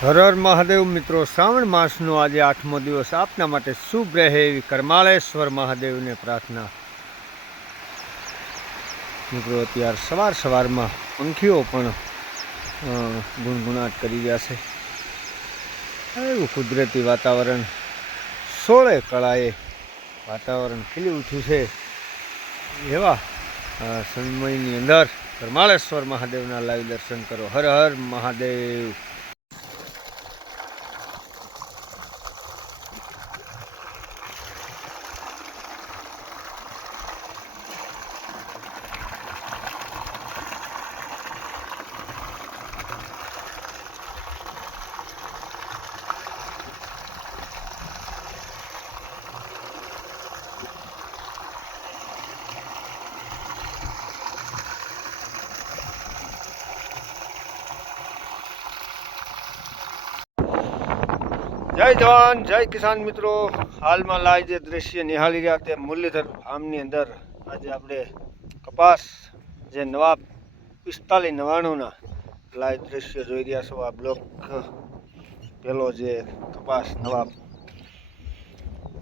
હર હર મહાદેવ મિત્રો, શ્રાવણ માસનો આજે 8મો દિવસ આપના માટે શુભ રહે એવી કરમાળેશ્વર મહાદેવને પ્રાર્થના. મિત્રો અત્યારે સવારમાં પંખીઓ પણ ગુણગુણાટ કરી રહ્યા છે. એવું કુદરતી વાતાવરણ 16 કળાએ વાતાવરણ ખીલી ઉઠ્યું છે. એવા સમયની અંદર કરમાળેશ્વર મહાદેવના લાઈવ દર્શન કરો. હર હર મહાદેવ. જય જવાન જય કિસાન મિત્રો, હાલમાં લાઈવ જે દ્રશ્ય નિહાળી રહ્યા તે મુરલીધર ફાર્મની અંદર આજે આપણે કપાસ જે નવા 4599ના લાઈવ દ્રશ્ય જોઈ રહ્યા છો. આ બ્લોક પેલો જે કપાસ નવાબ.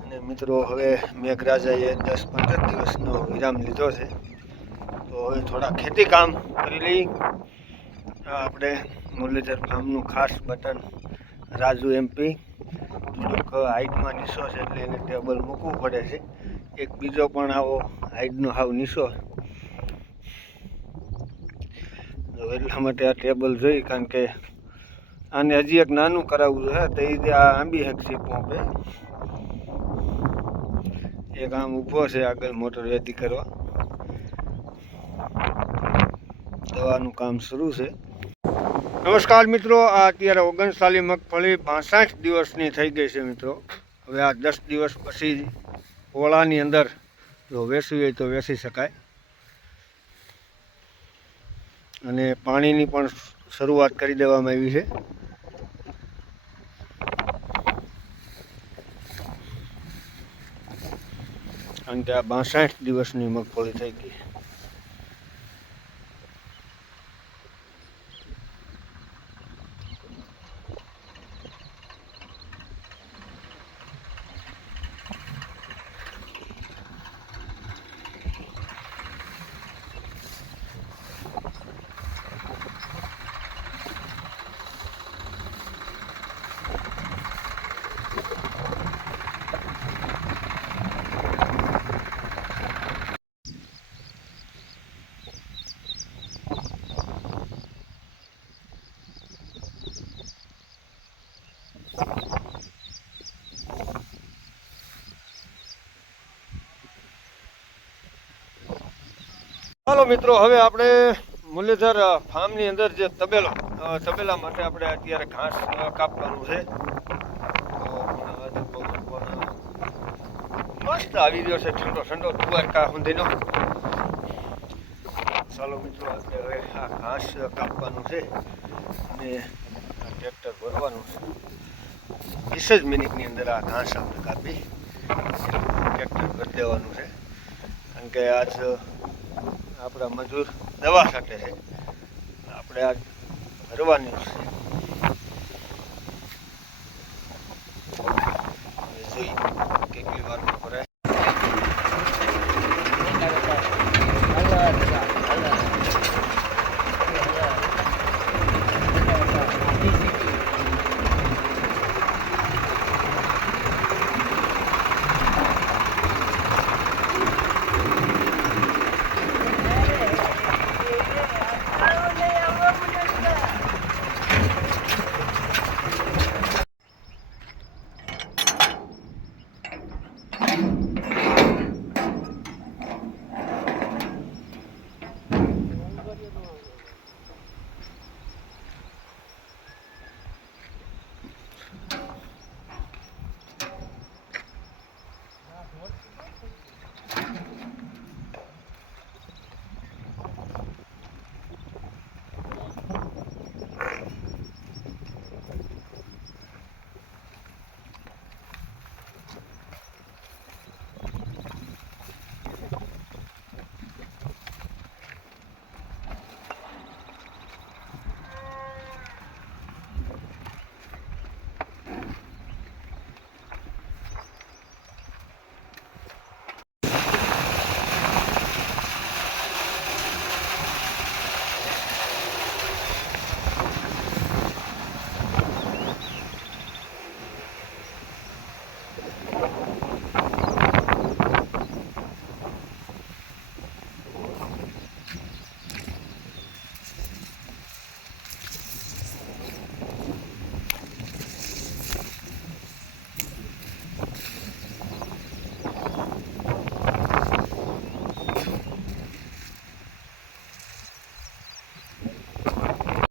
અને મિત્રો હવે મેઘરાજાએ 10-15 દિવસનો વિરામ લીધો છે, તો હવે થોડા ખેતી કામ કરી લઈ. આપણે મુરલીધર ફાર્મનું ખાસ બટન રાજુ MP થોડોક હાઈટમાં નીચો છે એટલે એને ટેબલ મૂકવું પડે છે. એક બીજો પણ આવો હાઈટનો હાવ નીચો, એટલા માટે આ ટેબલ જોઈ, કારણ કે આને હજી એક નાનું કરાવવું છે. તો એ આ આંબી શકશે પંપે. એક આમ ઊભો છે આગળ મોટર રેડી કરવા. દવાનું કામ શરૂ છે. નમસ્કાર મિત્રો, આ અત્યારે 39 મગફળી 62 દિવસની થઈ ગઈ છે મિત્રો. હવે આ 10 દિવસ પછી ઓળાની અંદર જો વેચવી હોય તો વેચી શકાય. અને પાણીની પણ શરૂઆત કરી દેવામાં આવી છે. કારણ કે આ 62 દિવસની મગફળી થઈ ગઈ. ચાલો મિત્રો, હવે આપણે મુરલીધર ફાર્મની અંદર જે તબેલા માટે આપણે અત્યારે ઘાસ કાપવાનું છે. મસ્ત આવી ગયો છે ઠંડો દ્વારકા સુધીનો. ચાલો મિત્રો, આપણે હવે આ ઘાસ કાપવાનું છે અને ટ્રેક્ટર ભરવાનું છે. 20 જ મિનિટની અંદર આ ઘાસ આપણે કાપી ટ્રેક્ટર ભરી દેવાનું છે. કારણ કે આજ આપણા મજૂર દવા છાંટે છે, આપણે આ ભરવાની છે.